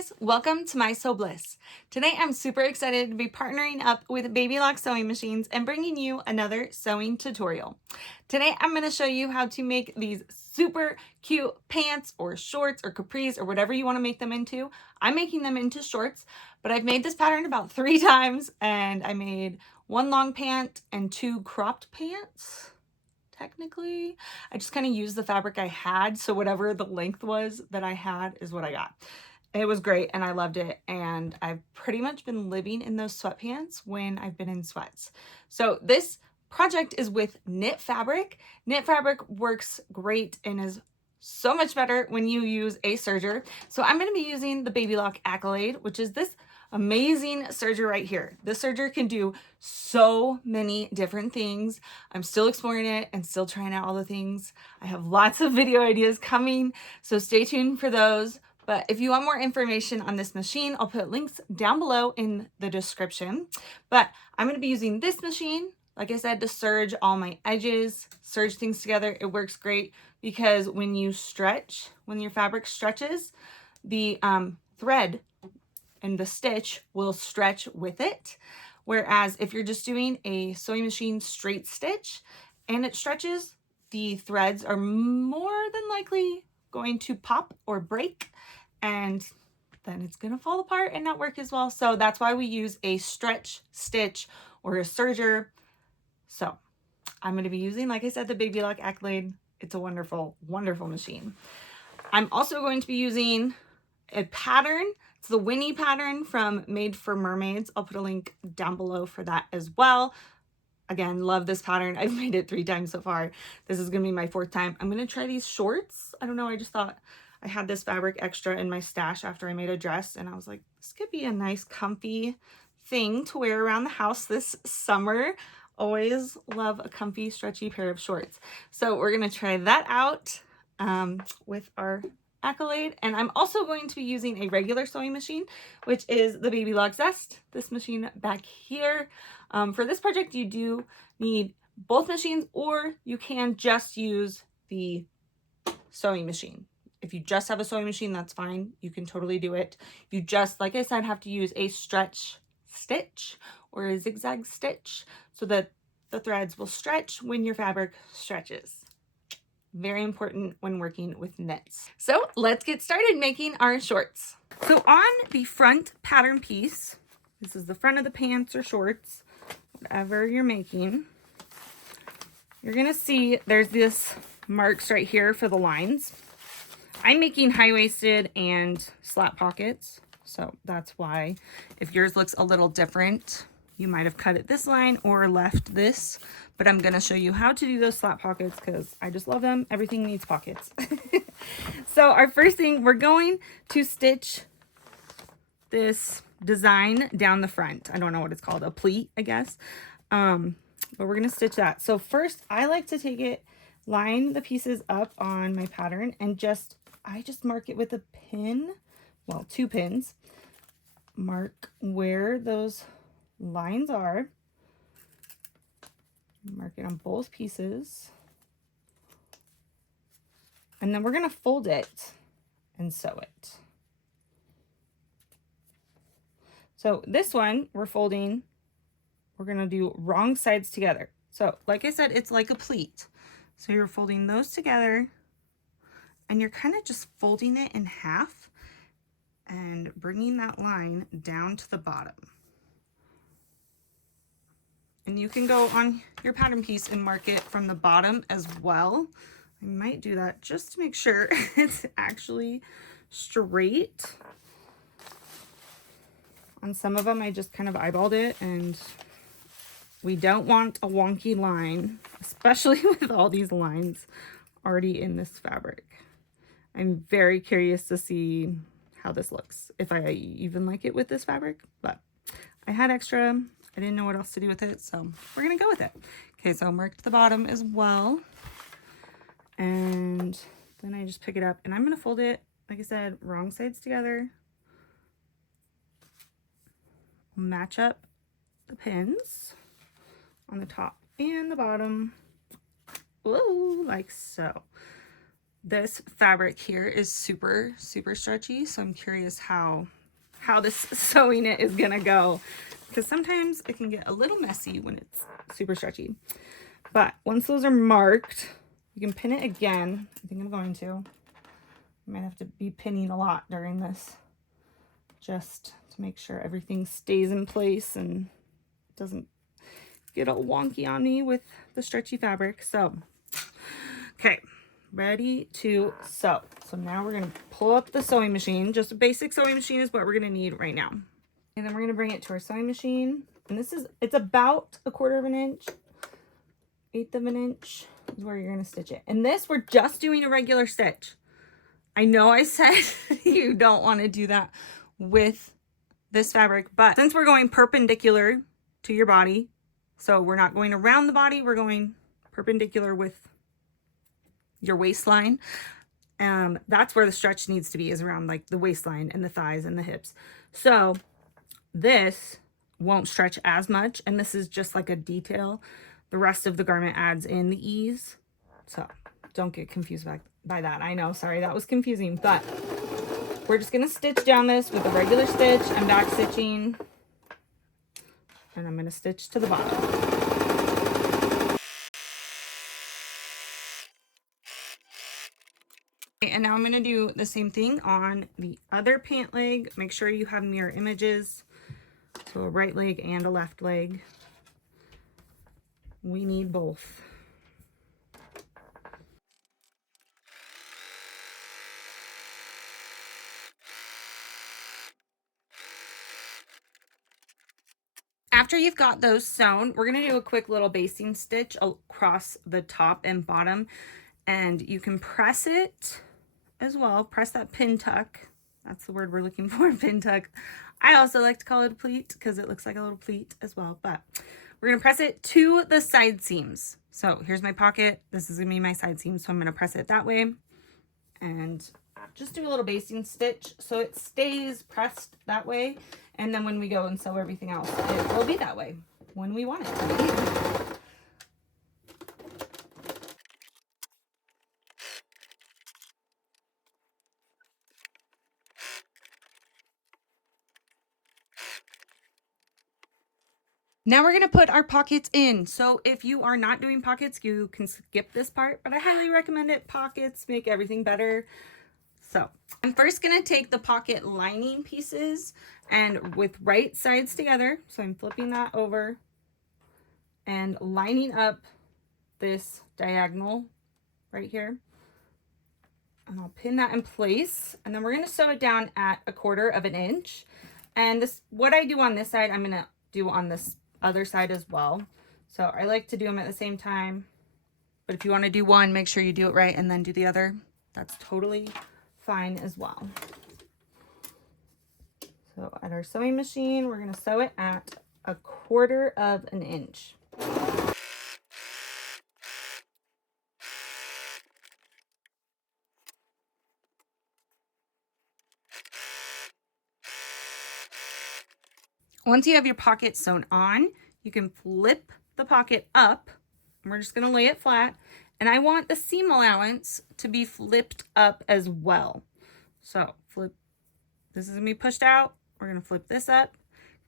guys, welcome to My Sew Bliss. Today I'm super excited to be partnering up with Baby Lock sewing machines and bringing you another sewing tutorial. Today I'm going to show you how to make these super cute pants or shorts or capris or whatever you want to make them into. I'm making them into shorts, but I've made this pattern about 3 times and I made 1 long pant and 2 cropped pants. Technically, I just kind of used the fabric I had, so whatever the length was that I had is what I got. It was great and I loved it, and I've pretty much been living in those sweatpants when I've been in sweats. So this project is with knit fabric. Knit fabric works great and is so much better when you use a serger. So I'm going to be using the Baby Lock Accolade, which is this amazing serger right here. This serger can do so many different things. I'm still exploring it and still trying out all the things. I have lots of video ideas coming, so stay tuned for those. But if you want more information on this machine, I'll put links down below in the description. But I'm going to be using this machine, like I said, to serge all my edges, serge things together. It works great because when you stretch, when your fabric stretches, the thread and the stitch will stretch with it. Whereas if you're just doing a sewing machine straight stitch and it stretches, the threads are more than likely going to pop or break, and then it's going to fall apart and not work as well. So that's why we use a stretch stitch or a serger. So I'm going to be using, like I said, the Baby Lock Accolade. It's a wonderful, wonderful machine. I'm also going to be using a pattern. It's the Winnie pattern from Made for Mermaids. I'll put a link down below for that as well. Again, love this pattern. I've made it 3 times so far. This is going to be my 4th time. I'm going to try these shorts. I don't know. I just thought I had this fabric extra in my stash after I made a dress, and I was like, this could be a nice comfy thing to wear around the house this summer. Always love a comfy, stretchy pair of shorts. So we're going to try that out with our Accolade. And I'm also going to be using a regular sewing machine, which is the Baby Lock Zest, this machine back here. For this project, you do need both machines, or you can just use the sewing machine. If you just have a sewing machine, that's fine. You can totally do it. You just, like I said, have to use a stretch stitch or a zigzag stitch so that the threads will stretch when your fabric stretches. Very important when working with knits. So let's get started making our shorts. So on the front pattern piece, this is the front of the pants or shorts, whatever you're making, you're gonna see there's this marks right here for the lines. I'm making high-waisted and slat pockets, so that's why if yours looks a little different, you might have cut it this line or left this, but I'm going to show you how to do those slat pockets because I just love them. Everything needs pockets. So our first thing, we're going to stitch this design down the front. I don't know what it's called, a pleat, I guess. But we're going to stitch that. So first, I like to take it, line the pieces up on my pattern, and I just mark it with a pin, well, 2 pins. Mark where those lines are. Mark it on both pieces. And then we're going to fold it and sew it. So this one, we're folding, we're going to do wrong sides together. So like I said, it's like a pleat. So you're folding those together and you're kind of just folding it in half and bringing that line down to the bottom. And you can go on your pattern piece and mark it from the bottom as well. I might do that just to make sure it's actually straight. On some of them, I just kind of eyeballed it, and we don't want a wonky line, especially with all these lines already in this fabric. I'm very curious to see how this looks, if I even like it with this fabric, but I had extra. I didn't know what else to do with it, so we're gonna go with it. Okay, so I marked the bottom as well, and then I just pick it up and I'm gonna fold it, like I said, wrong sides together. Match up the pins on the top and the bottom. Ooh, like so. This fabric here is super, super stretchy, so I'm curious how this sewing it is gonna go, because sometimes it can get a little messy when it's super stretchy. But once those are marked, you can pin it again. I think I'm going to. I might have to be pinning a lot during this, just to make sure everything stays in place and doesn't get all wonky on me with the stretchy fabric. So, okay, ready to sew. So now we're gonna pull up the sewing machine. Just a basic sewing machine is what we're gonna need right now. And then we're gonna bring it to our sewing machine. And it's about 1/4 of an inch, 1/8 of an inch is where you're gonna stitch it. And this, we're just doing a regular stitch. I know I said you don't wanna do that with this fabric, but since we're going perpendicular to your body, so we're not going around the body, we're going perpendicular with your waistline. That's where the stretch needs to be, is around like the waistline and the thighs and the hips. So this won't stretch as much, and this is just like a detail. The rest of the garment adds in the ease. So don't get confused by that. I know, sorry, that was confusing, but we're just gonna stitch down this with a regular stitch and back stitching. And I'm gonna stitch to the bottom. Okay, and now I'm gonna do the same thing on the other pant leg. Make sure you have mirror images. So a right leg and a left leg. We need both. After you've got those sewn, we're gonna do a quick little basting stitch across the top and bottom, and you can press it as well. Press that pin tuck. That's the word we're looking for, pin tuck. I also like to call it a pleat because it looks like a little pleat as well, but we're gonna press it to the side seams. So here's my pocket. This is gonna be my side seam, so I'm gonna press it that way and just do a little basting stitch so it stays pressed that way. And then when we go and sew everything else, it will be that way when we want it to be. Now we're going to put our pockets in. So if you are not doing pockets, you can skip this part, but I highly recommend it. Pockets make everything better. So I'm first going to take the pocket lining pieces and with right sides together. So I'm flipping that over and lining up this diagonal right here. And I'll pin that in place. And then we're going to sew it down at 1/4 of an inch. And this, what I do on this side, I'm going to do on this other side as well. So I like to do them at the same time. But if you want to do one, make sure you do it right and then do the other. That's totally fine as well. So at our sewing machine, we're going to sew it at 1/4 of an inch. Once you have your pocket sewn on, you can flip the pocket up. And we're just going to lay it flat. And I want the seam allowance to be flipped up as well. So flip, this is going to be pushed out. We're going to flip this up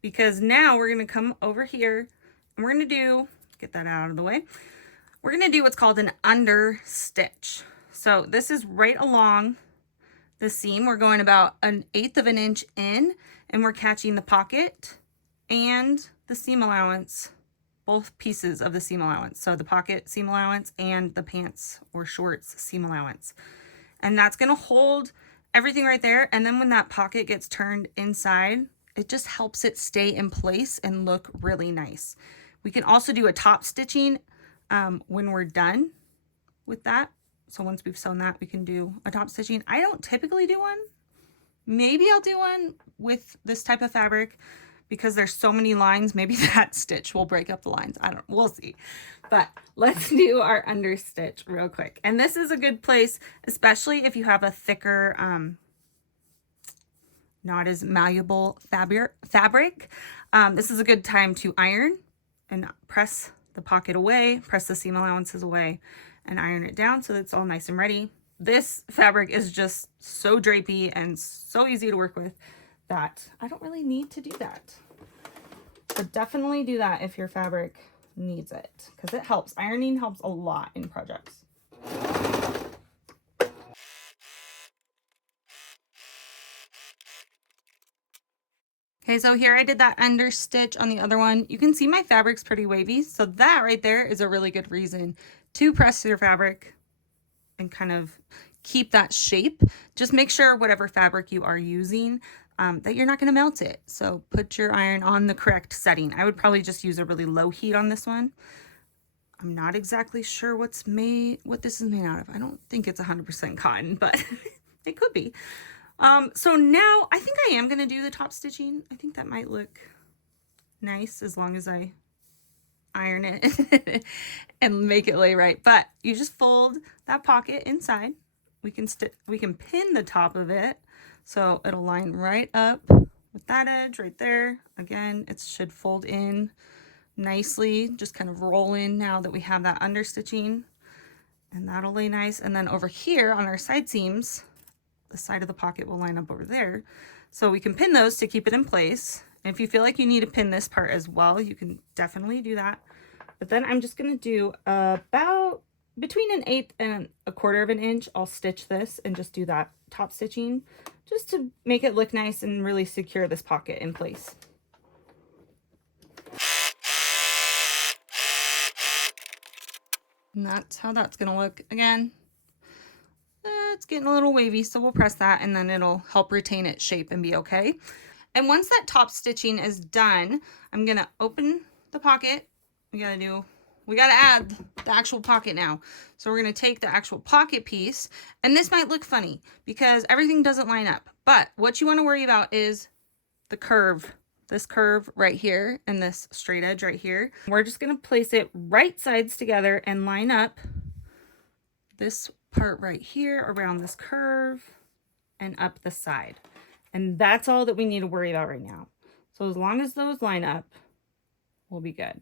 because now we're going to come over here and we're going to do, get that out of the way. We're going to do what's called an under stitch. So this is right along the seam. We're going about 1/8 of an inch in, and we're catching the pocket and the seam allowance, both pieces of the seam allowance. So the pocket seam allowance and the pants or shorts seam allowance. And that's going to hold everything right there. And then when that pocket gets turned inside, it just helps it stay in place and look really nice. We can also do a top stitching when we're done with that. So once we've sewn that, we can do a top stitching. I don't typically do one. Maybe I'll do one with this type of fabric because there's so many lines. Maybe that stitch will break up the lines. I don't know. We'll see. But let's do our under stitch real quick. And this is a good place, especially if you have a thicker, not as malleable fabric. This is a good time to iron and press the pocket away, press the seam allowances away, and iron it down so that it's all nice and ready. this fabric is just so drapey and so easy to work with that I don't really need to do that. But definitely do that if your fabric needs it, because it helps. Ironing helps a lot in projects. Okay, so here I did that under stitch on the other one. You can see my fabric's pretty wavy, so that right there is a really good reason to press your fabric and kind of keep that shape. Just make sure whatever fabric you are using, that you're not going to melt it. So put your iron on the correct setting. I would probably just use a really low heat on this one. I'm not exactly sure what this is made out of. I don't think it's 100% cotton, but it could be. So now I think I am going to do the top stitching. I think that might look nice as long as I iron it and make it lay right. But you just fold that pocket inside. We can pin the top of it so it'll line right up with that edge right there. Again, it should fold in nicely, just kind of roll in now that we have that understitching, and that'll lay nice. And then over here on our side seams, the side of the pocket will line up over there. So we can pin those to keep it in place. And if you feel like you need to pin this part as well, you can definitely do that. But then I'm just going to do about between 1/8 and 1/4 of an inch. I'll stitch this and just do that top stitching just to make it look nice and really secure this pocket in place. And that's how that's going to look. Again, it's getting a little wavy, so we'll press that and then it'll help retain its shape and be okay. And once that top stitching is done, I'm going to open the pocket. We got to add the actual pocket now. So we're going to take the actual pocket piece, and this might look funny because everything doesn't line up. But what you want to worry about is the curve, this curve right here and this straight edge right here. We're just going to place it right sides together and line up this part right here around this curve and up the side. And that's all that we need to worry about right now. So as long as those line up, we'll be good.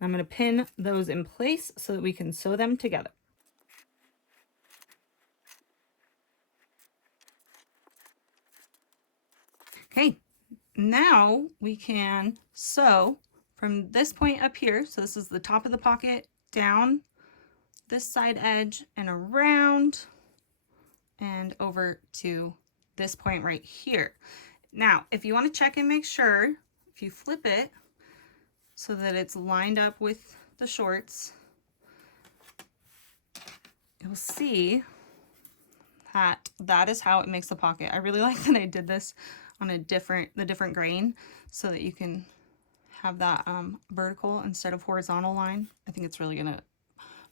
I'm going to pin those in place so that we can sew them together. Okay, now we can sew from this point up here. So this is the top of the pocket, down this side edge and around and over to this point right here. Now, if you want to check and make sure, if you flip it so that it's lined up with the shorts, you'll see that that is how it makes the pocket. I really like that I did this on the different grain so that you can have that vertical instead of horizontal line. I think it's really gonna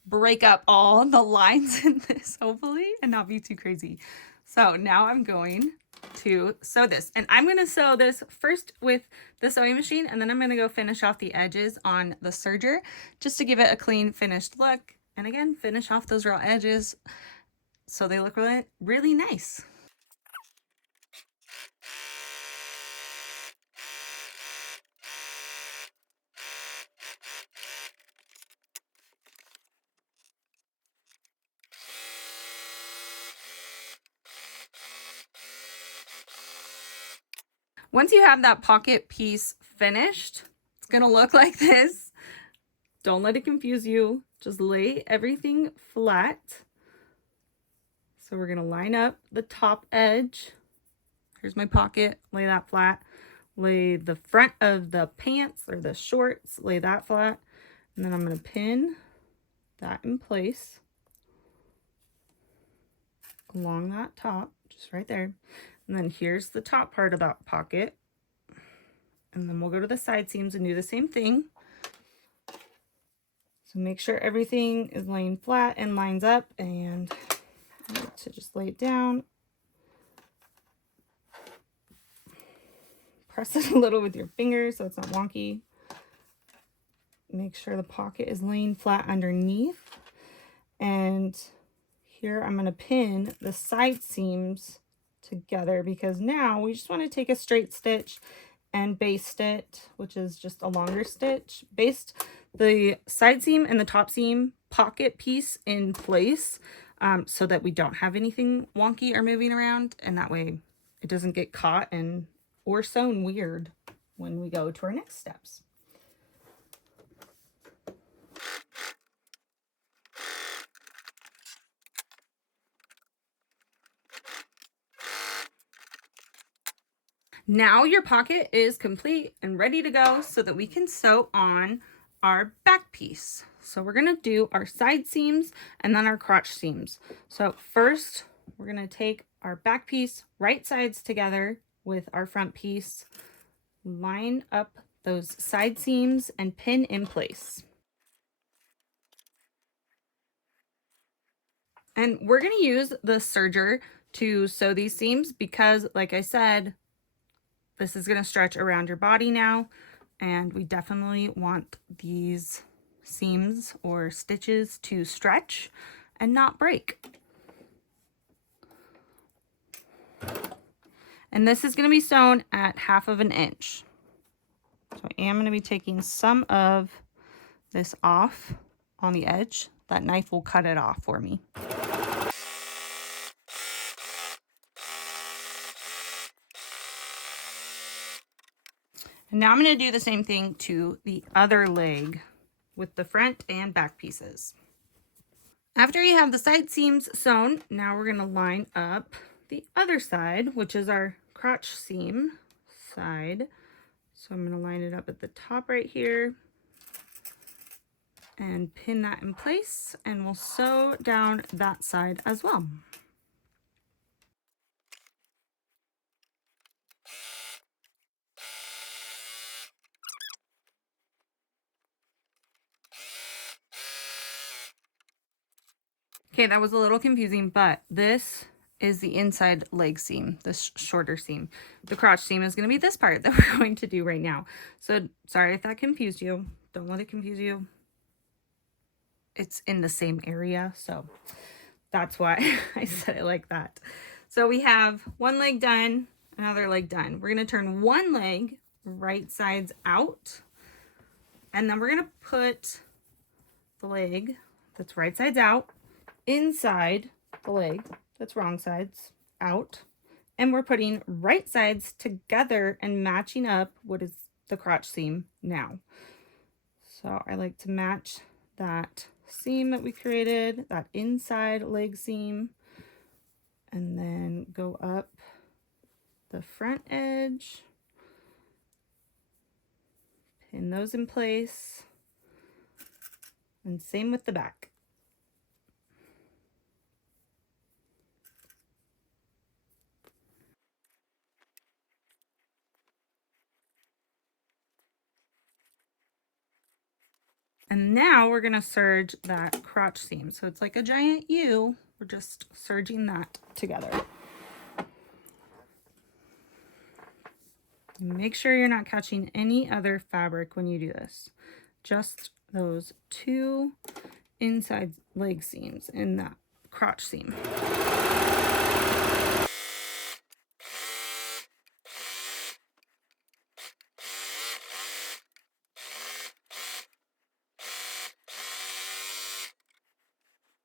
break up all the lines in this, hopefully, and not be too crazy. So now I'm going to sew this, and I'm going to sew this first with the sewing machine, and then I'm going to go finish off the edges on the serger just to give it a clean finished look, and again finish off those raw edges so they look really, really nice. Once you have that pocket piece finished, it's going to look like this. Don't let it confuse you. Just lay everything flat. So we're going to line up the top edge. Here's my pocket. Lay that flat. Lay the front of the pants or the shorts. Lay that flat. And then I'm going to pin that in place along that top, just right there. And then here's the top part of that pocket. And then we'll go to the side seams and do the same thing. So make sure everything is laying flat and lines up, and to just lay it down. Press it a little with your fingers so it's not wonky. Make sure the pocket is laying flat underneath. And here I'm going to pin the side seams together, because now we just want to take a straight stitch and baste it, which is just a longer stitch. Baste the side seam and the top seam pocket piece in place. so that we don't have anything wonky or moving around, and that way it doesn't get caught and or sewn weird when we go to our next steps. Now your pocket is complete and ready to go so that we can sew on our back piece. So we're gonna do our side seams and then our crotch seams. So first, we're gonna take our back piece right sides together with our front piece, line up those side seams and pin in place. And we're gonna use the serger to sew these seams because, like I said, this is going to stretch around your body now, and we definitely want these seams or stitches to stretch and not break. And this is going to be sewn at 1/2 inch. So I am going to be taking some of this off on the edge. That knife will cut it off for me. And now I'm going to do the same thing to the other leg with the front and back pieces. After you have the side seams sewn, now we're going to line up the other side, which is our crotch seam side. So I'm going to line it up at the top right here and pin that in place, and we'll sew down that side as well. Okay, that was a little confusing, but this is the inside leg seam, this shorter seam. The crotch seam is going to be this part that we're going to do right now. So sorry if that confused you. Don't let it confuse you. It's in the same area, so that's why I said it like that. So we have one leg done, another leg done. We're going to turn one leg right sides out, and then we're going to put the leg that's right sides out inside the leg that's wrong sides out, and we're putting right sides together and matching up what is the crotch seam now. So I like to match that seam that we created, that inside leg seam, and then go up the front edge, pin those in place, and same with the back. And now we're going to serge that crotch seam. So it's like a giant U. We're just serging that together. Make sure you're not catching any other fabric when you do this. Just those two inside leg seams in that crotch seam.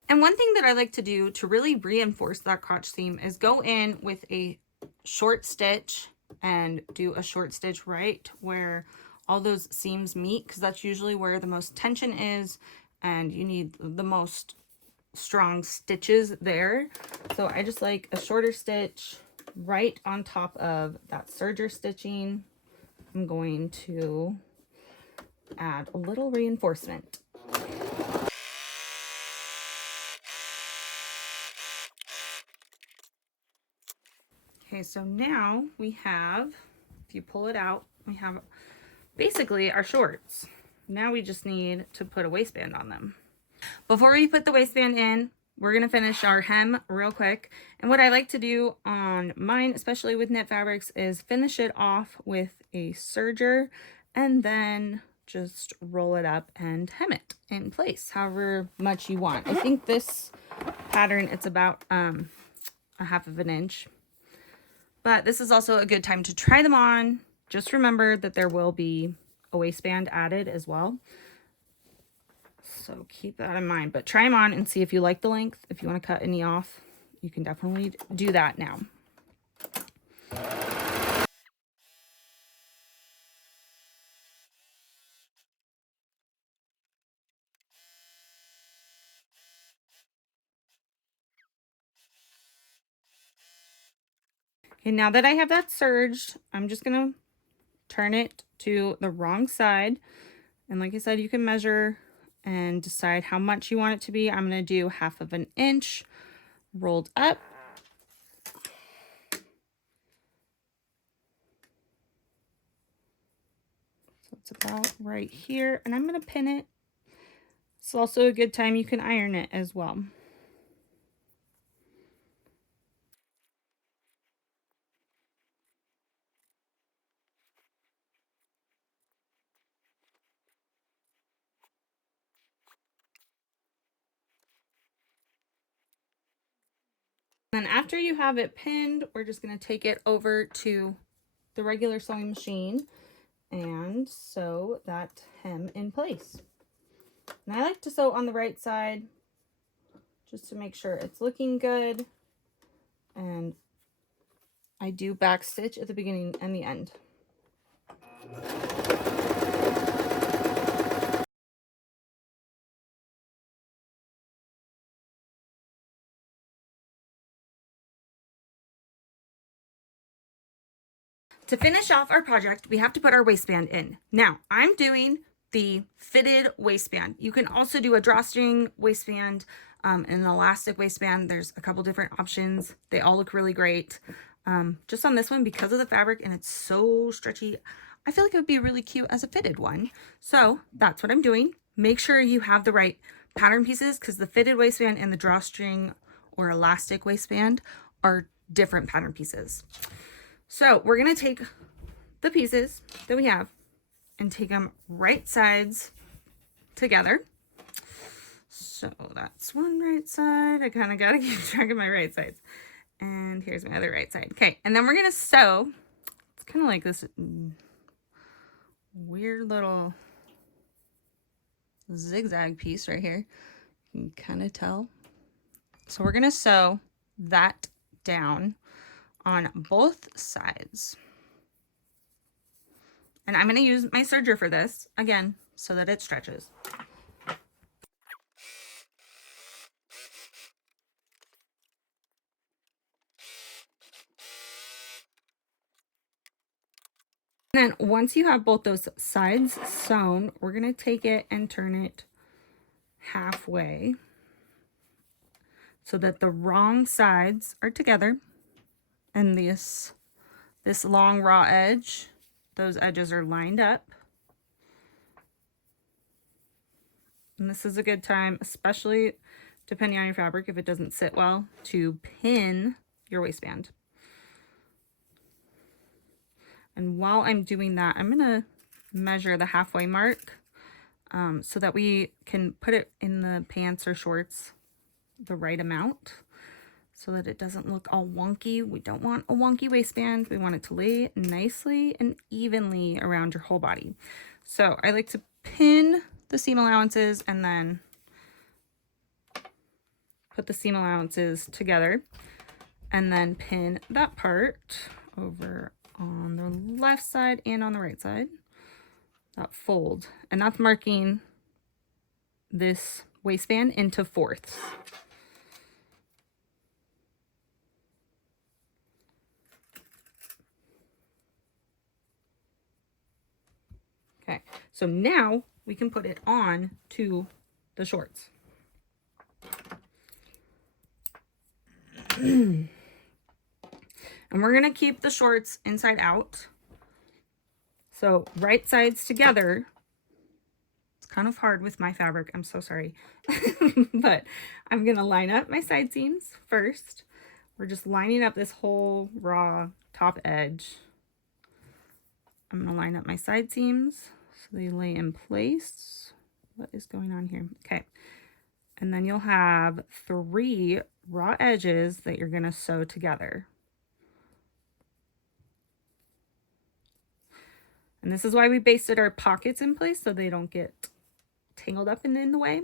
And one thing that I like to do to really reinforce that crotch seam is go in with a short stitch and do a short stitch right where all those seams meet, because that's usually where the most tension is and you need the most strong stitches there. So I just like a shorter stitch right on top of that serger stitching. I'm going to add a little reinforcement. Okay, so now we have, if you pull it out, we have basically our shorts. Now we just need to put a waistband on them. Before we put the waistband in, we're going to finish our hem real quick. And what I like to do on mine, especially with knit fabrics, is finish it off with a serger and then just roll it up and hem it in place however much you want. I think this pattern, it's about 1/2 inch. But this is also a good time to try them on. Just remember that there will be a waistband added as well. So keep that in mind, but try them on and see if you like the length. If you want to cut any off, you can definitely do that now. Okay, now that I have that serged, I'm just going to turn it to the wrong side. And like I said, you can measure and decide how much you want it to be. I'm going to do 1/2 inch rolled up. So it's about right here. And I'm going to pin it. It's also a good time you can iron it as well. Then after you have it pinned, we're just going to take it over to the regular sewing machine and sew that hem in place. And I like to sew on the right side just to make sure it's looking good. And I do back stitch at the beginning and the end. To finish off our project, we have to put our waistband in. Now, I'm doing the fitted waistband. You can also do a drawstring waistband, and an elastic waistband. There's a couple different options. They all look really great. Just on this one, because of the fabric and it's so stretchy, I feel like it would be really cute as a fitted one. So that's what I'm doing. Make sure you have the right pattern pieces, because the fitted waistband and the drawstring or elastic waistband are different pattern pieces. So we're going to take the pieces that we have and take them right sides together. So that's one right side. I kind of got to keep track of my right sides. And here's my other right side. Okay, and then we're going to sew. It's kind of like this weird little zigzag piece right here. You can kind of tell. So we're going to sew that down on both sides. And I'm going to use my serger for this, again, so that it stretches. And then once you have both those sides sewn, we're going to take it and turn it halfway so that the wrong sides are together. And this long raw edge, those edges are lined up. And this is a good time, especially depending on your fabric, if it doesn't sit well, to pin your waistband. And while I'm doing that, I'm going to measure the halfway mark so that we can put it in the pants or shorts the right amount so that it doesn't look all wonky. We don't want a wonky waistband. We want it to lay nicely and evenly around your whole body. So I like to pin the seam allowances and then put the seam allowances together and then pin that part over on the left side and on the right side, that fold, and that's marking this waistband into fourths. Okay, so now we can put it on to the shorts. And we're going to keep the shorts inside out. So right sides together. It's kind of hard with my fabric. I'm so sorry. But I'm going to line up my side seams first. We're just lining up this whole raw top edge. I'm going to line up my side seams so they lay in place. What is going on here? Okay. And then you'll have 3 raw edges that you're going to sew together. And this is why we basted our pockets in place so they don't get tangled up and in the way.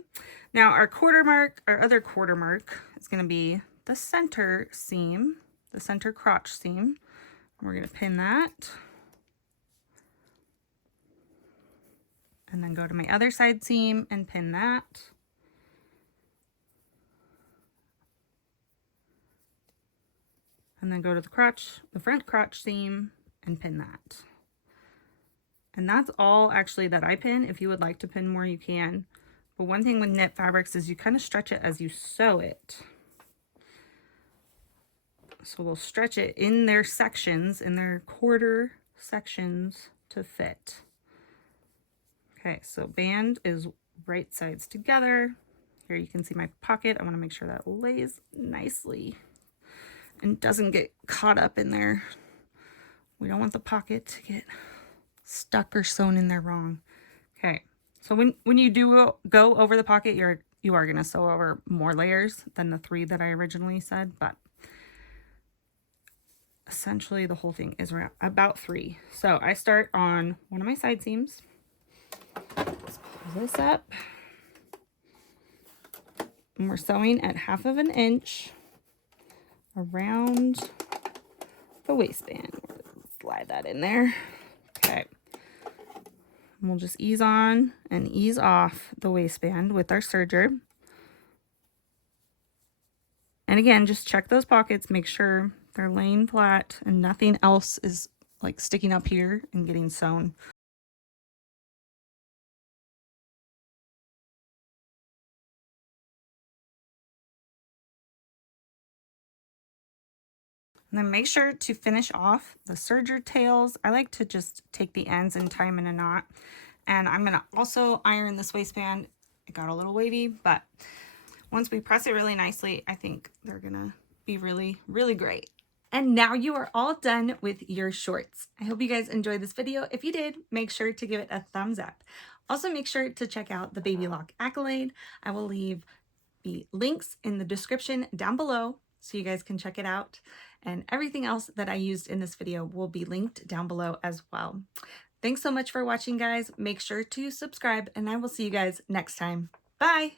Now our quarter mark, our other quarter mark is going to be the center seam, the center crotch seam. We're going to pin that. And then go to my other side seam and pin that. And then go to the crotch, the front crotch seam, and pin that. And that's all actually that I pin. If you would like to pin more, you can. But one thing with knit fabrics is you kind of stretch it as you sew it. So we'll stretch it in their sections, in their quarter sections to fit. Okay, so band is right sides together. Here you can see my pocket. I want to make sure that lays nicely and doesn't get caught up in there. We don't want the pocket to get stuck or sewn in there wrong. Okay, so when you do go over the pocket, you are going to sew over more layers than the 3 that I originally said, but essentially the whole thing is around about 3. So I start on one of my side seams. Let's pull this up. And we're sewing at 1/2 inch around the waistband. Slide that in there. Okay. And we'll just ease on and ease off the waistband with our serger. And again, just check those pockets, make sure they're laying flat and nothing else is like sticking up here and getting sewn. And then make sure to finish off the serger tails. I like to just take the ends and tie them in a knot. And I'm going to also iron this waistband. It got a little wavy, but once we press it really nicely, I think they're going to be really, really great. And now you are all done with your shorts. I hope you guys enjoyed this video. If you did, make sure to give it a thumbs up. Also, make sure to check out the Baby Lock Accolade. I will leave the links in the description down below so you guys can check it out. And everything else that I used in this video will be linked down below as well. Thanks so much for watching, guys. Make sure to subscribe, and I will see you guys next time. Bye!